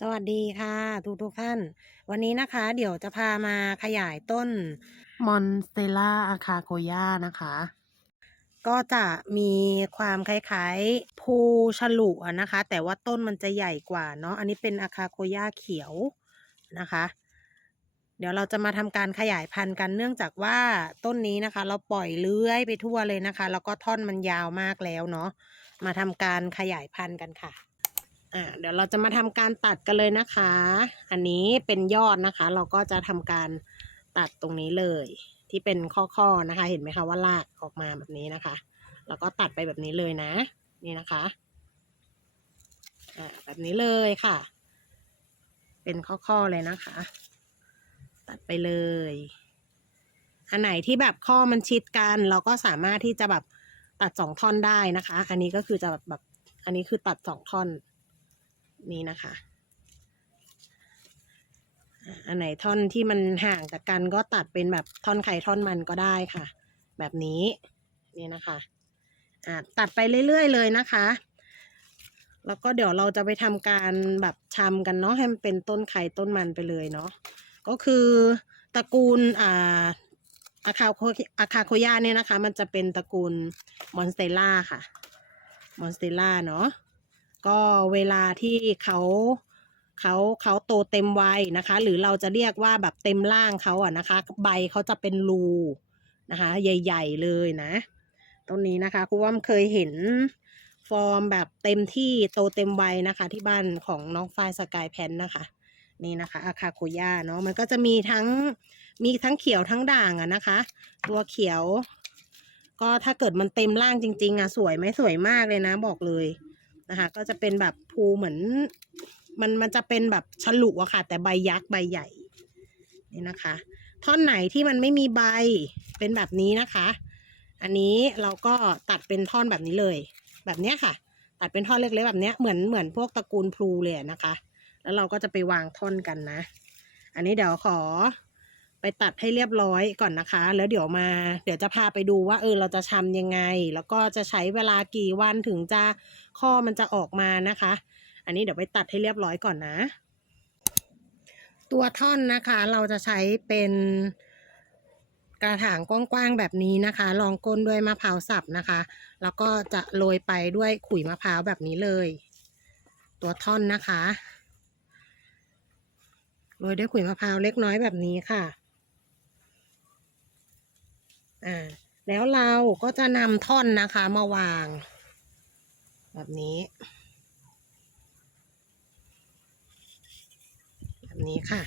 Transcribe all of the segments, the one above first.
สวัสดีค่ะ ทุกทุกๆท่าน วันนี้นะคะ เดี๋ยวจะพามาขยายต้นมอนสเตล่าอาคาโกย่านะคะ ก็จะมีความคล้ายๆภูฉลุอะนะคะ แต่ว่าต้นมันจะใหญ่กว่าเนาะอันนี้เป็นอาคาโกย่าเขียวนะคะ เดี๋ยวเราจะมาทำการขยายพันธุ์กันเนื่องจากว่าต้นนี้นะคะ เราปล่อยเลื้อยไปทั่วเลยนะคะ แล้วก็ท่อนมันยาวมากแล้วเนาะมาทำการขยายพันธุ์กันค่ะ อ่าเดี๋ยวเราจะมาทำการตัดกันเลยนะคะ อันนี้เป็นยอดนะคะ เราก็จะทำการตัดตรงนี้เลย ที่เป็นข้อๆนะคะ เห็นไหมคะว่าลากออกมาแบบนี้นะคะ แล้วก็ตัดไปแบบนี้เลยนะ นี่นะคะอ่าแบบนี้เลยค่ะ เป็นข้อๆเลยนะคะ ตัดไปเลย อันไหนที่แบบข้อมันชิดกัน เราก็สามารถที่จะแบบตัดสองท่อนได้นะคะ อันนี้ก็คือจะแบบแบบอันนี้คือตัดสองท่อน นี่นะคะอ่าอันไหนท่อนที่มันห่างจากกันก็ตัดเป็นแบบท่อนไข่ท่อนมันก็ได้ค่ะ แบบนี้นี่นะคะอ่าตัดไปเรื่อยๆเลยนะคะ แล้วก็เดี๋ยวเราจะไปทำการแบบชำกันเนาะให้มันเป็นต้นไข่ต้นมันไปเลยเนาะก็คือตระกูลอ่าอาคาโคอาคาโคย่าเนี่ยนะคะ มันจะเป็นตระกูลมอนสเตล่าค่ะ มอนสเตล่าเนาะ ก็เวลาที่เขาเขาเขาโตเต็มวัยนะคะ หรือเราจะเรียกว่าแบบเต็มร่างเขาอะนะคะ ใบเขาจะเป็นรูนะคะ ใหญ่ ๆ เลยนะต้นนี้นะคะครูว่าเคยเห็นฟอร์มแบบเต็มที่โตเต็มวัยนะคะ ที่บ้านของน้องฝ้ายสกายแพนนะคะ นี่นะคะอาคาโคย่าเนาะมันก็จะมีทั้งมีทั้งเขียวทั้งด่างอะนะคะ ตัวเขียว ก็ถ้าเกิดมันเต็มร่างจริง ๆอะสวยไหมสวยมากเลยนะ บอกเลย นะคะ ก็จะเป็นแบบภูเหมือน มันมันจะเป็นแบบฉลุอะค่ะ แต่ใบยักษ์ใบใหญ่นี่นะคะ ท่อนไหนที่มันไม่มีใบเป็นแบบนี้นะคะ อันนี้เราก็ตัดเป็นท่อนแบบนี้เลย แบบเนี้ยค่ะ ตัดเป็นท่อนเล็กๆแบบเนี้ยเหมือนเหมือนพวกตระกูลพลูเลยนะคะ แล้วเราก็จะไปวางท่อนกันนะ อันนี้เดี๋ยวขอ ไปตัดให้เรียบร้อยก่อนนะคะ แล้วเดี๋ยวมา เดี๋ยวจะพาไปดูว่าเออเราจะทำยังไง แล้วก็จะใช้เวลากี่วันถึงจะข้อมันจะออกมานะคะ อันนี้เดี๋ยวไปตัดให้เรียบร้อยก่อนนะ ตัวท่อนนะคะเราจะใช้เป็นกระถางกว้างๆแบบนี้นะคะรองก้นด้วยมะพร้าวสับนะคะ แล้วก็จะโรยไปด้วยขุยมะพร้าวแบบนี้เลย ตัวท่อนนะคะโรยด้วยขุยมะพร้าวเล็กน้อยแบบนี้ค่ะ อ่าแล้วเราก็จะนำท่อนนะคะมาวาง แบบนี้ แบบนี้ค่ะ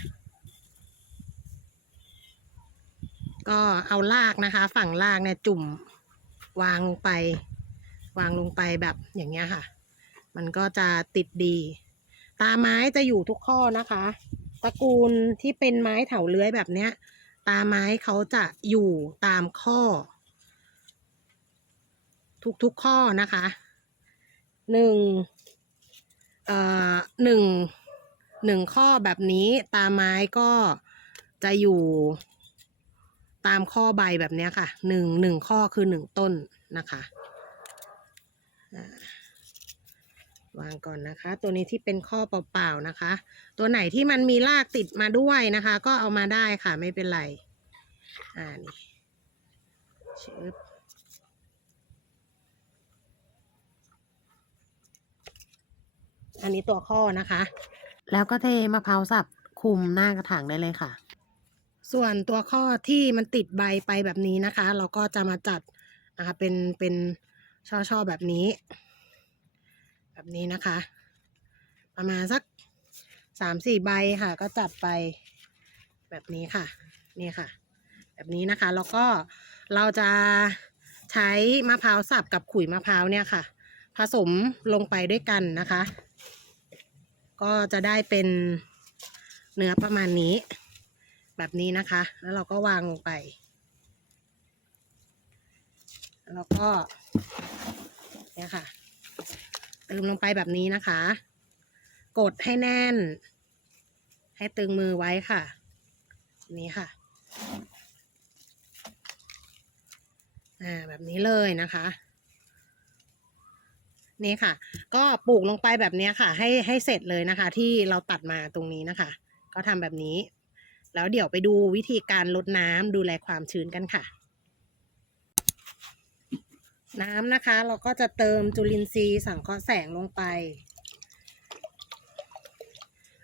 ก็เอารากนะคะ ฝั่งรากเนี่ยจุ่มวางลงไป วางลงไปแบบอย่างเงี้ยค่ะ มันก็จะติดดี ตาไม้จะอยู่ทุกข้อนะคะ ตระกูลที่เป็นไม้เถาเลื้อยแบบเนี้ย ตาไม้เขาจะอยู่ตามข้อ ทุกๆข้อนะคะหนึ่งเอ่อหนึ่งหนึ่งข้อแบบนี้ตาไม้ก็จะอยู่ตามข้อใบแบบนี้ค่ะหนึ่งหนึ่งข้อคือหนึ่งต้นนะคะอ่า วางก่อนนะคะ ตัวนี้ที่เป็นข้อเปล่าๆนะคะ ตัวไหนที่มันมีรากติดมาด้วยนะคะ ก็เอามาได้ค่ะไม่เป็นไรอ่านี่ชึบอันนี้ตัวข้อนะคะ แล้วก็เทมะพร้าวสับคลุมหน้ากระถางได้เลยค่ะ ส่วนตัวข้อที่มันติดใบไปแบบนี้นะคะ เราก็จะมาจัดนะคะเป็นเป็นช่อช่อๆแบบนี้ แบบนี้นะคะ ประมาณสักสามสี่ใบค่ะ ก็จัดไปแบบนี้ค่ะ นี่ค่ะ แบบนี้นะคะ แล้วก็เราจะใช้มะพร้าวสับกับขุยมะพร้าวเนี่ยค่ะ ผสมลงไปด้วยกันนะคะ ก็จะได้เป็นเนื้อประมาณนี้ แบบนี้นะคะ แล้วเราก็วางลงไป แล้วก็เนี่ยค่ะ เติมลงไปแบบนี้นะคะ กดให้แน่น ให้ตึงมือไว้ค่ะ นี่ค่ะ อ่าแบบนี้เลยนะคะนี่ค่ะ ก็ปลูกลงไปแบบนี้ค่ะ ให้ให้เสร็จเลยนะคะ ที่เราตัดมาตรงนี้นะคะ ก็ทำแบบนี้ แล้วเดี๋ยวไปดูวิธีการลดน้ำดูแลความชื้นกันค่ะ น้ำนะคะ เราก็จะเติมจุลินทรีย์สังเคราะห์แสงลงไป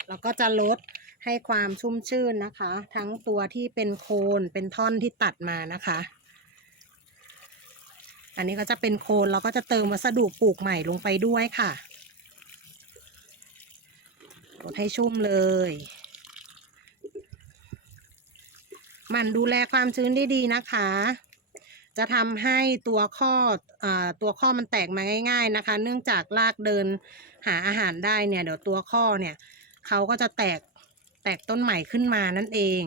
แล้วก็จะลดให้ความชุ่มชื่นนะคะ ทั้งตัวที่เป็นโคนเป็นท่อนที่ตัดมานะคะ อันนี้ก็จะเป็นโคนเราก็จะเติมวัสดุปลูกใหม่ลงไปด้วยค่ะลดให้ชุ่มเลยมันดูแลความชื้นได้ดีนะคะ จะทำให้ตัวข้ออตัวข้อมันแตกมาง่าย ๆนะคะ เนื่องจากรากเดินหาอาหารได้เนี่ยเดี๋ยวตัวข้อเนี่ยเขาก็จะแตกแตกต้นใหม่ขึ้นมานั่นเอง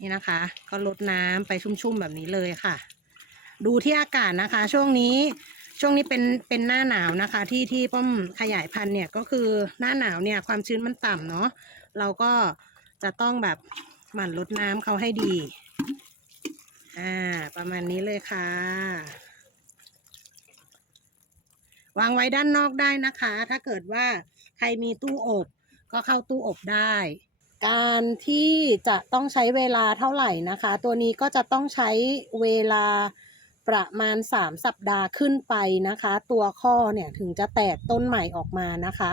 นี่นะคะ ก็ลดน้ำไปชุ่มๆแบบนี้เลยค่ะ ดูที่อากาศนะคะ ช่วงนี้ช่วงนี้เป็นเป็นหน้าหนาวนะคะ ที่ที่ป้อมขยายพันธุ์เนี่ยก็คือหน้าหนาวเนี่ยความชื้นมันต่ำเนาะเราก็จะต้องแบบหมั่นลดน้ำเขาให้ดี อ่า ประมาณนี้เลยค่ะ วางไว้ด้านนอกได้นะคะ ถ้าเกิดว่าใครมีตู้อบ ก็เข้าตู้อบได้ การที่จะต้องใช้เวลาเท่าไหร่นะคะ ตัวนี้ก็จะต้องใช้เวลาประมาณ 3 สัปดาห์ขึ้นไปนะคะ ตัวข้อเนี่ยถึงจะแตกต้นใหม่ออกมานะคะ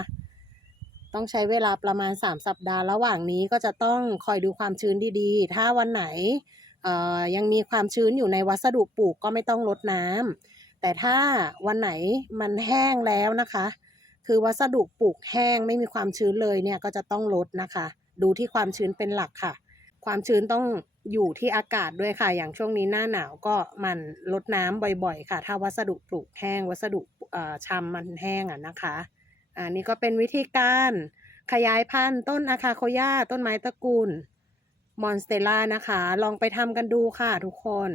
ต้องใช้เวลาประมาณ 3 สัปดาห์ระหว่างนี้ก็จะต้องคอยดูความชื้นดีๆ ถ้าวันไหน ยังมีความชื้นอยู่ในวัสดุปลูกก็ไม่ต้องลดน้ำแต่ถ้าวันไหนมันแห้งแล้วนะคะ คือวัสดุปลูกแห้งไม่มีความชื้นเลยเนี่ยก็จะต้องลดนะคะ ดูที่ความชื้นเป็นหลักค่ะ ความชื้นต้องอยู่ที่อากาศด้วยค่ะ อย่างช่วงนี้หน้าหนาวก็มันลดน้ำบ่อยๆ ค่ะ ถ้าวัสดุปลูกแห้ง วัสดุเอ่อชำมันแห้งอะนะคะอ่านี่ก็เป็นวิธีการขยายพันธุ์ต้นอาคาโคย่าต้นไม้ตระกูล มอนสเตล่านะคะ ลองไปทำกันดูค่ะทุกคน